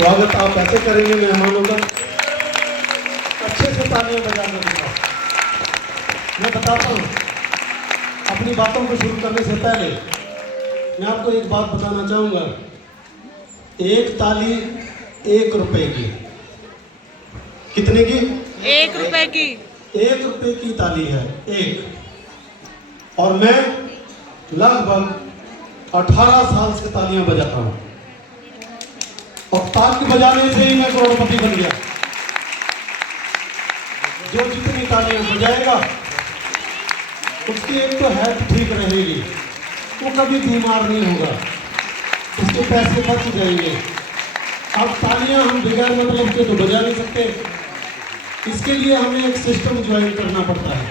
स्वागत आप ऐसे करेंगे मेहमानों का, अच्छे से तालियां बजाना दिखाओ। मैं बताता हूँ, अपनी बातों को शुरू करने से पहले मैं आपको एक बात बताना चाहूँगा। एक ताली 1 रुपए की। कितने की? 1 रुपए की। 1 रुपए की ताली है, एक। और मैं लगभग 18 साल से तालियां बजाता हूँ, और ताली बजाने से ही मैं करोड़पति बन गया। जो जितनी तालियां बजाएगा उसकी एक तो हेल्थ ठीक रहेगी, वो कभी बीमार नहीं होगा, उसके पैसे बच जाएंगे। अब तालियां हम बगैर मतलब के तो बजा नहीं सकते, इसके लिए हमें एक सिस्टम ज्वाइन करना पड़ता है,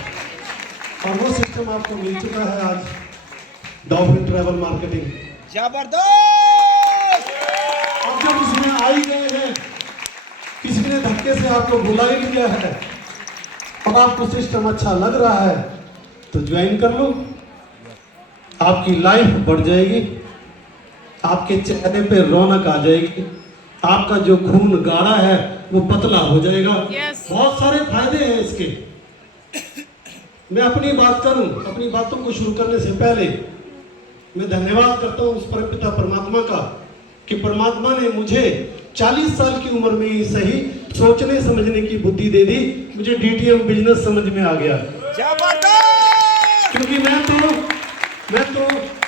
और वो सिस्टम आपको मिल चुका है आज, डॉल्फिन ट्रैवल मार्केटिंग। जबरदस्त। अब जब उसमें आ ही गए हैं, किसी ने धक्के से आपको बुला ही लिया है और आपको सिस्टम अच्छा लग रहा है तो ज्वाइन कर लो। आपकी लाइफ बढ़ जाएगी, आपके चेहरे पे रौनक आ जाएगी, आपका जो खून गाढ़ा है वो पतला हो जाएगा। बहुत सारे फायदे हैं इसके। मैं अपनी बात करूं, अपनी बातों को शुरू करने से पहले मैं धन्यवाद करता हूं उस परमपिता परमात्मा का कि परमात्मा ने मुझे 40 साल की उम्र में ही सही सोचने समझने की बुद्धि दे दी। मुझे डीटीएम बिजनेस समझ में आ गया, क्योंकि मैं तो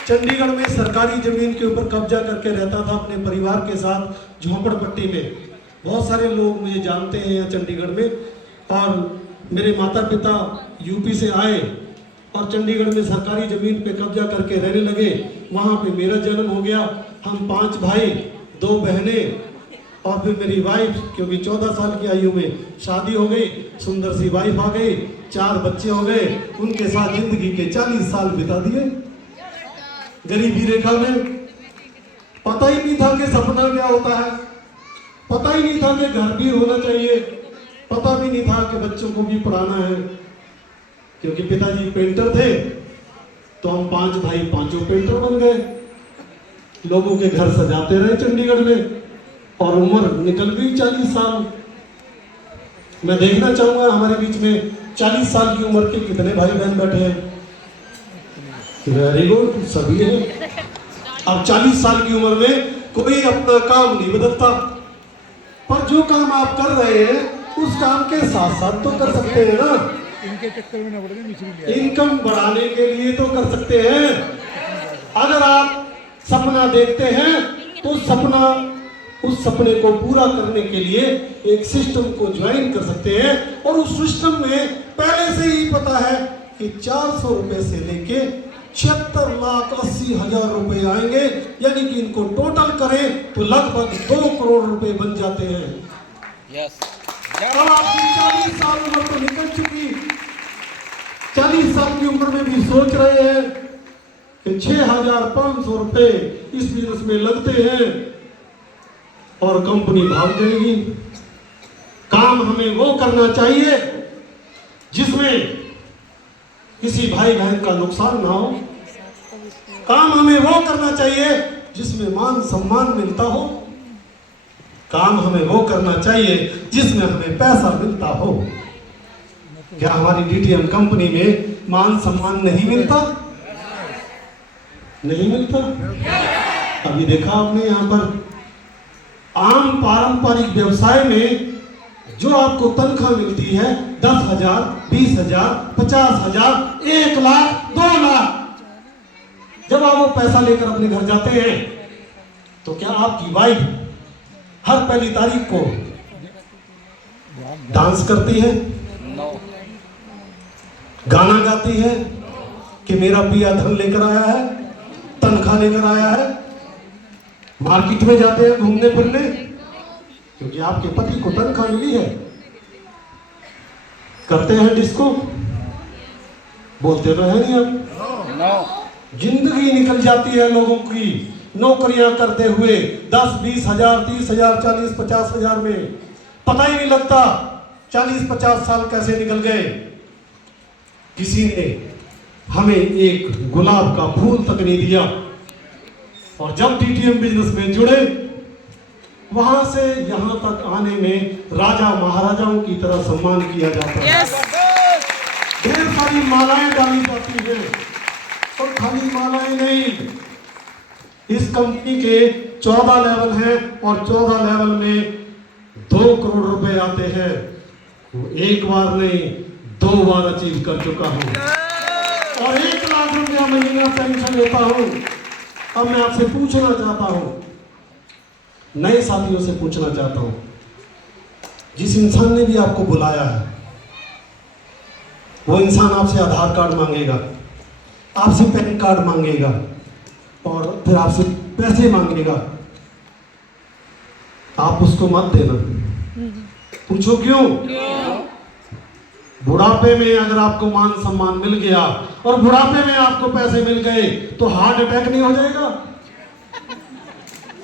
चंडीगढ़ में सरकारी जमीन के ऊपर कब्जा करके रहता था अपने परिवार के साथ झोंपड़पट्टी में। बहुत सारे लोग मुझे जानते हैं चंडीगढ़ में, और मेरे माता पिता यूपी से आए और चंडीगढ़ में सरकारी जमीन पे कब्जा करके रहने लगे। वहाँ पे मेरा जन्म हो गया। हम 5 भाई 2 बहनें और फिर मेरी वाइफ, क्योंकि 14 साल की आयु में शादी हो गई, सुंदर सी वाइफ आ गई, 4 बच्चे हो गए। उनके साथ जिंदगी के 40 साल बिता दिए गरीबी रेखा में। पता ही नहीं था कि सपना क्या होता है, पता ही नहीं था कि घर भी होना चाहिए, पता भी नहीं था कि बच्चों को भी पढ़ाना है। क्योंकि पिताजी पेंटर थे तो हम 5 भाई 5 पेंटर बन गए, लोगों के घर सजाते रहे चंडीगढ़ में, और उम्र निकल गई 40 साल। मैं देखना चाहूंगा हमारे बीच में 40 साल की उम्र के कितने भाई बहन बैठे हैं। वेरी गुड, सभी हैं। अब 40 साल की उम्र में कोई अपना काम नहीं बदलता, पर जो काम आप कर रहे हैं उस काम के साथ साथ तो कर सकते हैं ना। इनके चक्कर में ना पड़े, इनकम बढ़ाने के लिए तो कर सकते हैं। अगर आप सपना देखते हैं तो उस सपने को पूरा करने के लिए एक सिस्टम को ज्वाइन कर सकते हैं, और उस सिस्टम में पहले से ही पता है कि 400 रुपए से लेके 76,80,000 रुपए आएंगे। यानी कि इनको टोटल करें तो लगभग 2 करोड़ रुपए बन जाते हैं। यस। अब आपकी 40 साल उम्र तो निकल चुकी, 40 साल की उम्र में भी सोच रहे हैं कि 6,500 रुपए इस बिजनेस में लगते हैं और कंपनी भाग जाएगी। काम हमें वो करना चाहिए जिसमें किसी भाई बहन का नुकसान ना हो। काम हमें वो करना चाहिए जिसमें मान सम्मान मिलता हो। काम हमें वो करना चाहिए जिसमें हमें पैसा मिलता हो। क्या हमारी डीटीएम कंपनी में मान सम्मान नहीं मिलता? नहीं मिलता। अभी देखा आपने यहाँ पर आम पारंपरिक व्यवसाय में जो आपको तनख्वाह मिलती है 10,000, 20,000, 50,000, 1 लाख, 2 लाख, जब आप वो पैसा लेकर अपने घर जाते हैं तो क्या आपकी वाइफ हर पहली तारीख को डांस करती है, गाना गाती है कि मेरा पिया धन लेकर आया है, तनख्वाह लेकर आया है? मार्केट में जाते हैं घूमने फिरने क्योंकि आपके पति को तनख्वाह मिली है। करते हैं डिस्को, बोलते तो है नहीं अब। जिंदगी निकल जाती है लोगों की नौकरियां करते हुए 10-20 हजार, 30 हजार, 40, 50 हजार में, पता ही नहीं लगता 40-50 साल कैसे निकल गए। किसी ने हमें एक गुलाब का फूल तक नहीं दिया, और जब डीटीएम बिजनेस में जुड़े वहां से यहाँ तक आने में राजा महाराजाओं की तरह सम्मान किया जाता है। यस ढेर सारी मालाएं डाली जाती है, और खाली मालाएं नहीं, इस कंपनी के 14 लेवल हैं और 14 लेवल में 2 करोड़ रुपए आते हैं। वो एक बार नहीं 2 बार अचीव कर चुका हूं, और 1 लाख रुपया महीना पेंशन लेता हूं। अब मैं आपसे पूछना चाहता हूं, नए साथियों से पूछना चाहता हूं, जिस इंसान ने भी आपको बुलाया है वो इंसान आपसे आधार कार्ड मांगेगा, आपसे पैन कार्ड मांगेगा, और फिर आपसे पैसे मांगेगा। आप उसको मत देना। पूछो क्यों? बुढ़ापे में अगर आपको मान सम्मान मिल गया और बुढ़ापे में आपको पैसे मिल गए तो हार्ट अटैक नहीं हो जाएगा?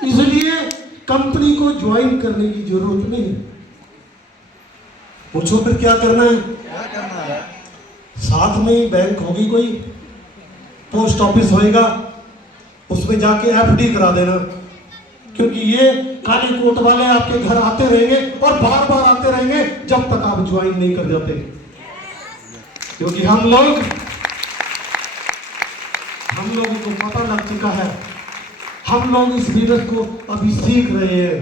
इसलिए कंपनी को ज्वाइन करने की जरूरत नहीं। पूछो फिर क्या करना है? साथ में ही बैंक होगी, कोई पोस्ट ऑफिस होएगा, उसमें जाके एफडी करा देना, क्योंकि ये काले कोट वाले आपके घर आते रहेंगे और बार बार आते रहेंगे जब तक आप ज्वाइन नहीं कर जाते। क्योंकि हम लोगों को पता लग चुका है, हम लोग इस बिजनेस को अभी सीख रहे हैं,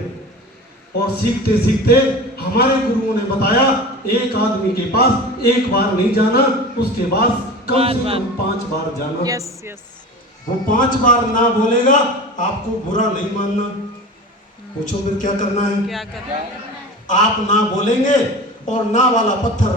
और सीखते सीखते हमारे गुरुओं ने बताया एक आदमी के पास एक बार नहीं जाना, उसके बाद कम से कम 5 बार जाना। यस यस वो 5 बार ना बोलेगा, आपको बुरा नहीं मानना। पूछो फिर क्या करना है? क्या करना है? आप ना बोलेंगे और ना वाला पत्थर